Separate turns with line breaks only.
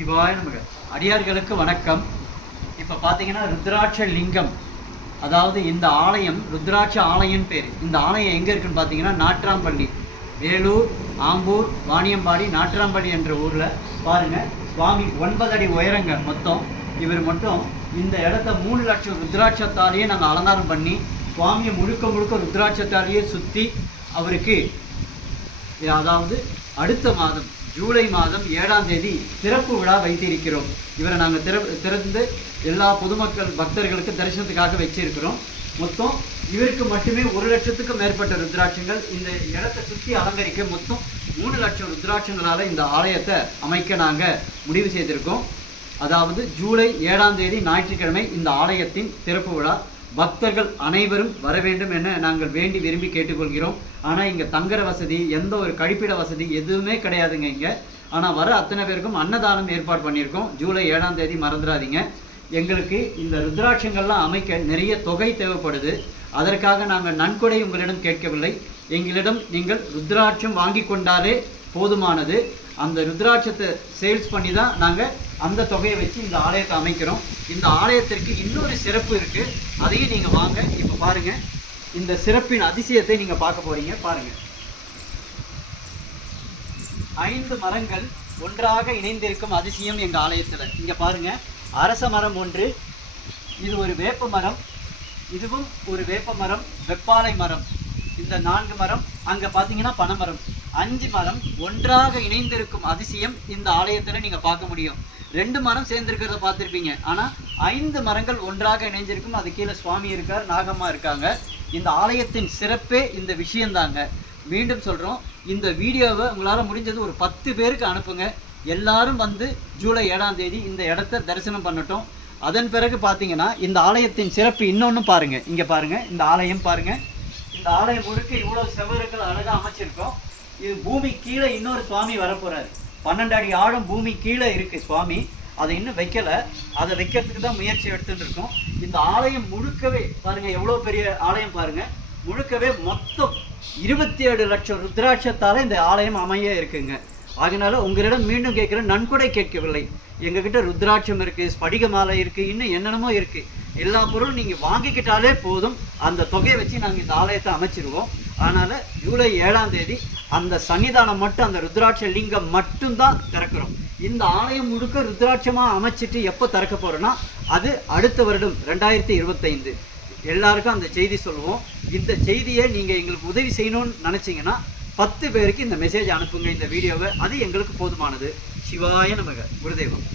சிவாய நமக. அடியார்களுக்கு வணக்கம். இப்போ பார்த்தீங்கன்னா ருத்ராட்ச லிங்கம். அதாவது இந்த ஆலயம் ருத்ராட்ச ஆலயம் பேர். இந்த ஆலயம் எங்கே இருக்குன்னு பார்த்தீங்கன்னா நாட்ராம்பள்ளி வேலூர் ஆம்பூர் வாணியம்பாடி நாட்ராம்பள்ளி என்ற ஊரில். பாருங்கள் சுவாமி ஒன்பது அடி உயரங்க மொத்தம். இவர் மட்டும் இந்த இடத்த மூணு லட்சம் ருத்ராட்சத்தாலேயே நாங்கள் அலங்காரம் பண்ணி சுவாமியை முழுக்க முழுக்க ருத்ராட்சத்தாலேயே சுற்றி அவருக்கு அதாவது அடுத்த மாதம் ஜூலை மாதம் ஏழாம் தேதி திறப்பு விழா வைத்திருக்கிறோம். இவரை நாங்கள் திற திறந்து எல்லா பொதுமக்கள் பக்தர்களுக்கு தரிசனத்துக்காக வச்சிருக்கிறோம். மொத்தம் இவருக்கு மட்டுமே ஒரு லட்சத்துக்கும் மேற்பட்ட ருத்ராட்சங்கள் இந்த இடத்தை சுற்றி அலங்கரிக்க மொத்தம் மூணு லட்சம் ருத்ராட்சங்களால் இந்த ஆலயத்தை அமைக்க நாங்கள் முடிவு செய்திருக்கோம். அதாவது ஜூலை ஏழாம் தேதி ஞாயிற்றுக்கிழமை இந்த ஆலயத்தின் திறப்பு விழா. பக்தர்கள் அனைவரும் வர வேண்டும் என நாங்கள் வேண்டி விரும்பி கேட்டுக்கொள்கிறோம். ஆனால் இங்கே தங்குற வசதி எந்த ஒரு கழிப்பிட வசதி எதுவுமே கிடையாதுங்க இங்கே. ஆனால் வர அத்தனை பேருக்கும் அன்னதானம் ஏற்பாடு பண்ணியிருக்கோம். ஜூலை ஏழாம் தேதி மறந்துடாதீங்க. எங்களுக்கு இந்த ருத்ராட்சங்கள்லாம் அமைக்க நிறைய தொகை தேவைப்படுது. அதற்காக நாங்கள் நன்கொடை உங்களிடம் கேட்கவில்லை. எங்களிடம் நீங்கள் ருத்ராட்சம் வாங்கி கொண்டாலே போதுமானது. அந்த ருத்ராட்சத்தை சேல்ஸ் பண்ணி தான் நாங்கள் அந்த தொகையை வச்சு இந்த ஆலயத்தை அமைக்கிறோம். இந்த ஆலயத்திற்கு இன்னொரு சிறப்பு இருக்குது அதையும் நீங்கள் வாங்க. இப்போ பாருங்கள் இந்த சிறப்பின் அதிசயத்தை நீங்கள் பார்க்க போகிறீங்க பாருங்கள் ஐந்து மரங்கள் ஒன்றாக இணைந்திருக்கும் அதிசயம் எங்கள் ஆலயத்தில். இங்கே பாருங்கள் அரச மரம் ஒன்று. இது ஒரு வேப்ப மரம். இதுவும் ஒரு வேப்ப மரம். வெப்பாலை மரம். இந்த நான்கு மரம். அங்கே பார்த்தீங்கன்னா பனைமரம். அஞ்சு மரம் ஒன்றாக இணைந்திருக்கும் அதிசயம் இந்த ஆலயத்தில் நீங்கள் பார்க்க முடியும். ரெண்டு மரம் சேர்ந்துருக்கிறத பார்த்துருப்பீங்க. ஆனால் ஐந்து மரங்கள் ஒன்றாக இணைஞ்சிருக்கும் அது கீழே சுவாமி இருக்கார் நாகம்மா இருக்காங்க. இந்த ஆலயத்தின் சிறப்பே இந்த விஷயந்தாங்க மீண்டும் சொல்கிறோம் இந்த வீடியோவை உங்களால் முடிஞ்சது ஒரு பத்து பேருக்கு அனுப்புங்க. எல்லாரும் வந்து ஜூலை ஏழாம் தேதி இந்த இடத்த தரிசனம் பண்ணட்டும். அதன் பிறகு பார்த்தீங்கன்னா இந்த ஆலயத்தின் சிறப்பு இன்னொன்று பாருங்கள் இங்கே பாருங்கள் இந்த ஆலயம் பாருங்கள் இந்த ஆலயம் முழுக்க இவ்வளோ செவறுகள் அழகாக அமைச்சிருக்கோம். இது பூமி கீழே இன்னொரு சுவாமி வரப்போறாரு. பன்னெண்டு அடி ஆழம் பூமி கீழே இருக்கு சுவாமி. அதை இன்னும் வைக்கல. அதை வைக்கிறதுக்கு தான் முயற்சி எடுத்துட்டு இருக்கோம். இந்த ஆலயம் முழுக்கவே பாருங்க எவ்வளோ பெரிய ஆலயம் பாருங்க. முழுக்கவே மொத்தம் இருபத்தி ஏழு லட்சம் ருத்ராட்சத்தால் இந்த ஆலயம் அமைய இருக்குங்க. அதனால உங்களிடம் மீண்டும் கேட்குற நன்கொடை கேட்கவில்லை. எங்ககிட்ட ருத்ராட்சம் இருக்கு ஸ்படிக மாலை இருக்கு இன்னும் என்னென்னமோ இருக்கு. எல்லா பொருளும் நீங்க வாங்கிக்கிட்டாலே போதும். அந்த தொகையை வச்சு நாங்கள் இந்த ஆலயத்தை அமைச்சிருவோம். அதனால் ஜூலை ஏழாம் தேதி அந்த சன்னிதானம் மட்டும் அந்த ருத்ராட்ச லிங்கம் மட்டும்தான் திறக்கிறோம். இந்த ஆலயம் முழுக்க ருத்ராட்சமாக அமைச்சிட்டு எப்போ திறக்க போகிறோன்னா அது அடுத்த வருடம் ரெண்டாயிரத்தி இருபத்தைந்து. எல்லாருக்கும் அந்த செய்தி சொல்லுவோம். இந்த செய்தியை நீங்கள் எங்களுக்கு உதவி செய்யணும்னு நினச்சிங்கன்னா பத்து பேருக்கு இந்த மெசேஜ் அனுப்புங்க இந்த வீடியோவை. அது எங்களுக்கு போதுமானது. சிவாய நமக. குருதேவம்.